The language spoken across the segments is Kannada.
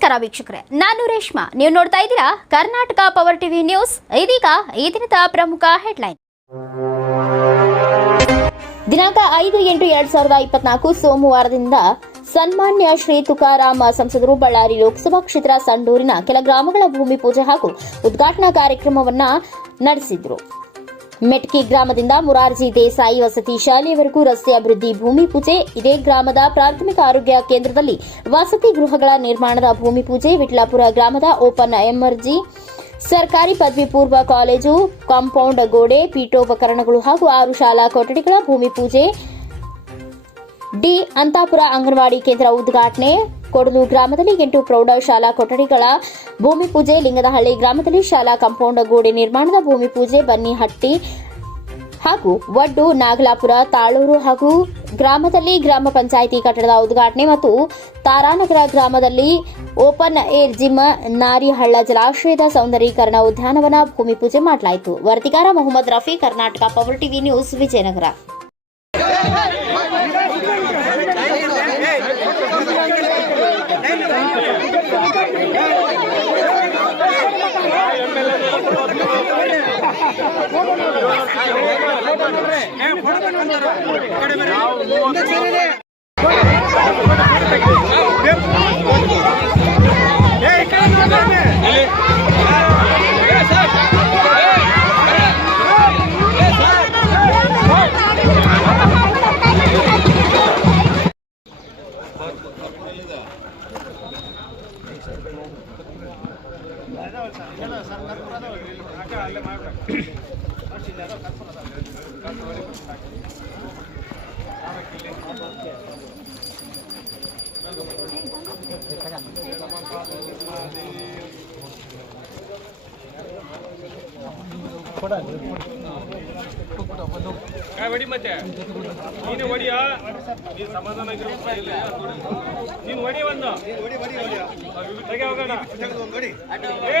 ನಮಸ್ಕಾರ ವೀಕ್ಷಕರೇ, ನಾನು ರೇಷ್ಮಾ. ನೀವು ನೋಡ್ತಾ ಇದ್ದೀರಾ ಕರ್ನಾಟಕ ಪವರ್ ಟಿವಿ ನ್ಯೂಸ್ ಇದೀಗ ಈ ದಿನದ ಪ್ರಮುಖ ಹೆಡ್ಲೈನ್ ದಿನಾಂಕ ಐದು ಎಂಟು ಎರಡ್ ಸಾವಿರದ ಇಪ್ಪತ್ನಾಲ್ಕು ಸೋಮವಾರದಿಂದ ಸನ್ಮಾನ್ಯ ಶ್ರೀ ತುಕಾರಾಮ ಸಂಸದರು ಬಳ್ಳಾರಿ ಲೋಕಸಭಾ ಕ್ಷೇತ್ರ, ಸಂಡೂರಿನ ಕೆಲ ಗ್ರಾಮಗಳ ಭೂಮಿ ಪೂಜೆ ಹಾಗೂ ಉದ್ಘಾಟನಾ ಕಾರ್ಯಕ್ರಮವನ್ನ ನಡೆಸಿದ್ರು. ಮೆಟ್ಕಿ ಗ್ರಾಮದಿಂದ ಮುರಾರ್ಜಿ ದೇಸಾಯಿ ವಸತಿ ಶಾಲೆಯವರೆಗೂ ರಸ್ತೆ ಅಭಿವೃದ್ಧಿ ಭೂಮಿ ಪೂಜೆ. ಇದೇ ಗ್ರಾಮದ ಪ್ರಾಥಮಿಕ ಆರೋಗ್ಯ ಕೇಂದ್ರದಲ್ಲಿ ವಸತಿ ಗೃಹಗಳ ನಿರ್ಮಾಣದ ಭೂಮಿ ಪೂಜೆ. ವಿಟ್ಲಾಪುರ ಗ್ರಾಮದ ಓಪನ್ ಎಮರ್ಜಿ. ಸರ್ಕಾರಿ ಪದವಿ ಪೂರ್ವ ಕಾಲೇಜು, ಕಾಂಪೌಂಡ್ ಗೋಡೆ, ಪೀಠೋಪಕರಣಗಳು ಹಾಗೂ ಆರು ಶಾಲಾ ಕೊಠಡಿಗಳ ಭೂಮಿ ಪೂಜೆ. ಡಿ. ಅಂತಾಪುರ ಅಂಗನವಾಡಿ ಕೇಂದ್ರ ಉದ್ಘಾಟನೆ. ಕೊಡಲು ಗ್ರಾಮದಲ್ಲಿ ಎಂಟು ಪ್ರೌಢಶಾಲಾ ಕೊಠಡಿಗಳ ಭೂಮಿ ಪೂಜೆ ಲಿಂಗದಹಳ್ಳಿ ಗ್ರಾಮದಲ್ಲಿ ಶಾಲಾ ಕಾಂಪೌಂಡ್ ಗೋಡೆ ನಿರ್ಮಾಣದ ಭೂಮಿ ಪೂಜೆ ಬನ್ನಿಹಟ್ಟಿ ಹಾಗೂ ವಡ್ಡು, ನಾಗಲಾಪುರ, ತಾಳೂರು ಹಾಗೂ ಗ್ರಾಮದಲ್ಲಿ ಗ್ರಾಮ ಪಂಚಾಯಿತಿ ಕಟ್ಟಡದ ಉದ್ಘಾಟನೆ ಮತ್ತು ತಾರಾನಗರ ಗ್ರಾಮದಲ್ಲಿ ಓಪನ್ ಏರ್ ಜಿಮ್, ನಾರಿಹಳ್ಳ ಜಲಾಶಯದ ಸೌಂದರೀಕರಣ ಉದ್ಯಾನವನ ಭೂಮಿ ಪೂಜೆ ಮಾಡಲಾಯಿತು. ವರದಿಗಾರ Mohammed Rafi, Karnataka power TV news, Vijayanagara. ಏ ಕಾಯ್ ಹೊಡಿ ಮತ್ತೆ. ನೀನು ಹೊಡಿಯ ನೀನು ಸಮಾಧಾನ ಹೊಡಿ ಒಂದು ತೆಗೆ ಹೋಗೋಣ ಏ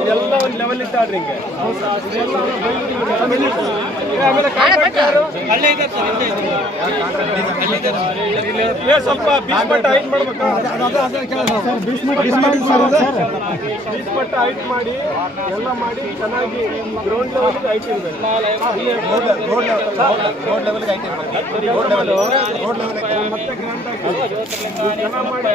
ಇದೆಲ್ಲ ಒಂದು ಲೆವೆಲ್ ಇದ್ದಾಡ್ರಿ ಹಿಂಗೆ ಮಟ್ಟ ಹೈಟ್ ಹೈಟ್ ಮಾಡಿ ಎಲ್ಲ ಮಾಡಿ ಚೆನ್ನಾಗಿ ಗ್ರೌಂಡ್ ಲೆವೆಲ್ ಹೈಟ್ ಇರಬೇಕು. ಮತ್ತೆ ಗ್ರ್ಯಾಂಡ್ ಆಗಿ ಚೆನ್ನಾಗಿ ಮಾಡಿ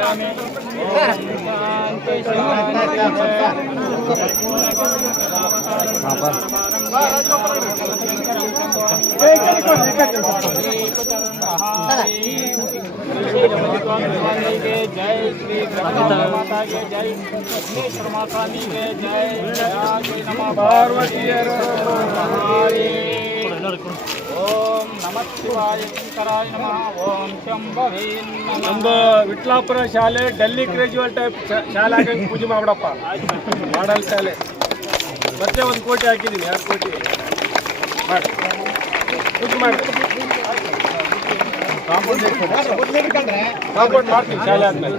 जय श्री माता के जय विघ्नेश्वर माता के जय पार्वती ಓಂ ನಮಃ ಶಿವಾಯ ಶಂಕರಾಯ ನಮಃ ಓಂ ಶಂಭವೇ ನಮ್ದು ವಿಟ್ಲಾಪುರ ಶಾಲೆ ಡೆಲ್ಲಿ ಗ್ರಾಜುಯೇಟ್ ಟೈಪ್ ಶಾಲೆ ಆಗಿ ಪೂಜೆ ಮಾಡ್ಬಿಡಪ್ಪ ಮಾಡಲ್ ಶಾಲೆ ಮತ್ತೆ ಒಂದು ಕೋಟಿ ಹಾಕಿದ್ದೀನಿ ಎರಡು ಕೋಟಿ ಮಾಡಿ ಪೂಜೆ ಮಾಡಿ ಕಾಂಪೌಂಡ್ ಮಾಡ್ತೀವಿ ಶಾಲೆ ಆದ್ಮೇಲೆ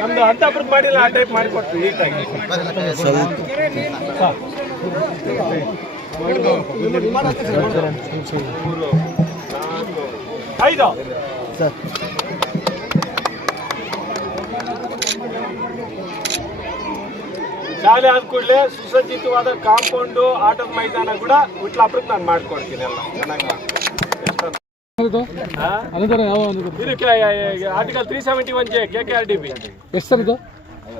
ನಮ್ದು ಅಂತಾಪುರದ್ದು ಮಾಡಿಲ್ಲ ಆ ಟೈಪ್ ಮಾಡಿಕೊಡ್ತೀವಿ ನೀಟಾಗಿ ಐದು. ನಾಲ್ಕು ಶಾಲೆ ಆದ ಕೂಡಲೇ ಸುಸಜ್ಜಿತವಾದ ಕಾಂಪೌಂಡು ಆಟದ ಮೈದಾನ ಕೂಡ ವಿಟ್ಲಾಪುರಕ್ಕೆ ನಾನು ಮಾಡ್ಕೊಡ್ತೀನಿ ಎಲ್ಲ. ಚೆನ್ನಾಗಿ ಅನುದಾನ ಇದಕ್ಕೆ article three seventy one J K K R D B ಎಷ್ಟು ಸರ್ ಇದು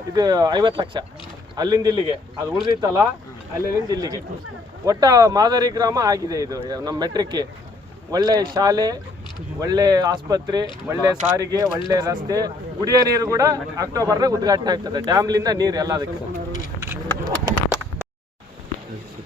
ಇದು ಐವತ್ತು ಲಕ್ಷ. ಅಲ್ಲಿಂದ ಇಲ್ಲಿಗೆ. ಅದು ಉಳಿದಿತ್ತಲ್ಲ ಅಲ್ಲಿಂದ ಇಲ್ಲಿಗೆ. ಒಟ್ಟ ಮಾದರಿ ಗ್ರಾಮ ಆಗಿದೆ ಇದು. ನಮ್ಮ ಮೆಟ್ರಿಕ್ಗೆ ಒಳ್ಳೆ ಶಾಲೆ ಒಳ್ಳೆ ಆಸ್ಪತ್ರೆ ಒಳ್ಳೆ ಸಾರಿಗೆ ಒಳ್ಳೆ ರಸ್ತೆ. ಕುಡಿಯೋ ನೀರು ಕೂಡ ಅಕ್ಟೋಬರ್ನಾಗ ಉದ್ಘಾಟನೆ ಆಗ್ತದೆ. ಡ್ಯಾಮ್ಲಿಂದ ನೀರು ಎಲ್ಲದಕ್ಕೆ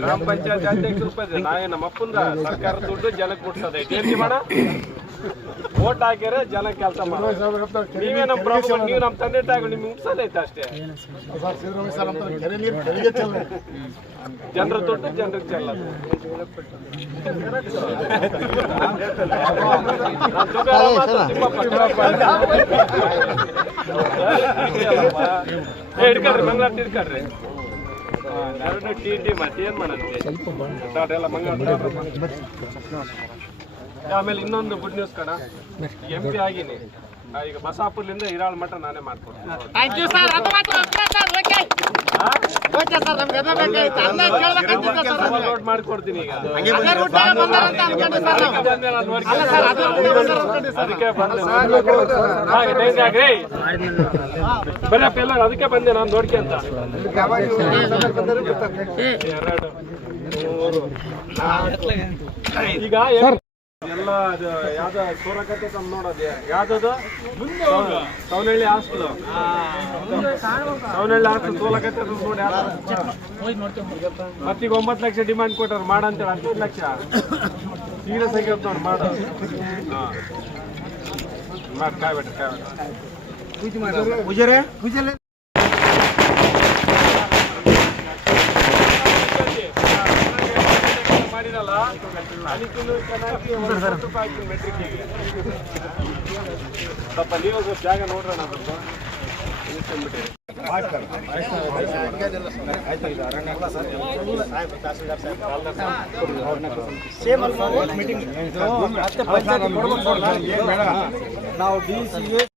ಗ್ರಾಮ ಪಂಚಾಯತ್ ಅಧ್ಯಕ್ಷ ರೂಪಾಯಿ ನಾವೇ ನಮ್ಮ ಸರ್ಕಾರ ದುಡ್ಡು ಜನಕ್ಕೆ ಕೊಡ್ಸೋದೆ. ಏನ್ರಿ ಮಾಡ? ಓಟ್ ಹಾಕ್ಯಾರ ಜನ ಕೆಲಸ ಮಾಡ. ನೀವೇ ನಮ್ಮ ಪ್ರಭು ನೀವು ನಮ್ಮ ತಂದೆ ತಾಯಿ ನಿಮ್ಗೆ ಮುಗ್ಸೋದೈತೆ ಅಷ್ಟೇ. ಜನರ ದುಡ್ಡು ಜನರಿಗೆ ಚೆಲ್ಲದು. ಹಿಡ್ಕೊಳ್ರಿ, ಮಂಗಳಾರತಿ ಹಿಡ್ಕೊಳ್ರಿ. ಎರಡು ಟಿ ಟಿ ಆಮೇಲೆ ಇನ್ನೊಂದು ಗುಡ್ ನ್ಯೂಸ್ ಕಣ. ಎಂ ಪಿ ಆಗಿನಿ. ಈಗ ಬಸಾಪುರ್ಲಿಂದ ಇರಾಳ್ ಮಠ ನಾನೇ ಮಾಡ್ಕೊಡ್ತೀನಿ. ಡೌನ್ಲೋಡ್ ಮಾಡ್ಕೊಡ್ತೀನಿ ಈಗ. ಅದಕ್ಕೆ ಬಂದೆ ಹಾಗೆ thanks ಆಗ್ರಿ. ಬರಪ್ಪ ಎಲ್ಲ ಅದಕ್ಕೆ ಬಂದೆ ನಾನು ನೋಡ್ಕೊಂತ ಎರಡು ಮೂರು. ನಾಲ್ಕು, ಐದು. ಈಗ ಏನ್- ಎಲ್ಲ ಅದು ಯಾವ್ದ ಸೂರಕತೆ ತಂದು ನೋಡೋದು. ಯಾವ್ದದು? ಸವನಹಳ್ಳಿ ಹಾಸ್ಟೆಲ್. ಸವನಹಳ್ಳಿ ಹಾಸ್ಟೆಲ್ ಸೋಲಕತೆ ತಂದು ನೋಡಿ ಮತ್ತೀಗ ಒಂಬತ್ತು ಲಕ್ಷ ಡಿಮಾಂಡ್ ಮಾಡ ಅಂತೇಳಿ ಹದಿನೈದು ಲಕ್ಷ. ಸೀರಿಯಸ್ ಆಗಿರುತ್ತೆ ನೋಡಿ ಮಾಡ. ಕಾಯ್ಬೇಡ್ರಿ ಮಾಡಿರಲ್ಲ ಅದಕ್ಕಿನ್ನೂ ಚೆನ್ನಾಗಿ ಒಂದು ಹತ್ತು ರೂಪಾಯಿ ಹಾಕಿ ಮೆಟ್ರಿಕ್ಕಿಗೆ ಸ್ವಲ್ಪ ನೀವು ಜಾಗ ಸ್ವಲ್ಪ ನಿಲ್ಸ್ಕೊಂಡ್ಬಿಟ್ಟಿರಿ. ನಾವು ಡಿ ಸಿ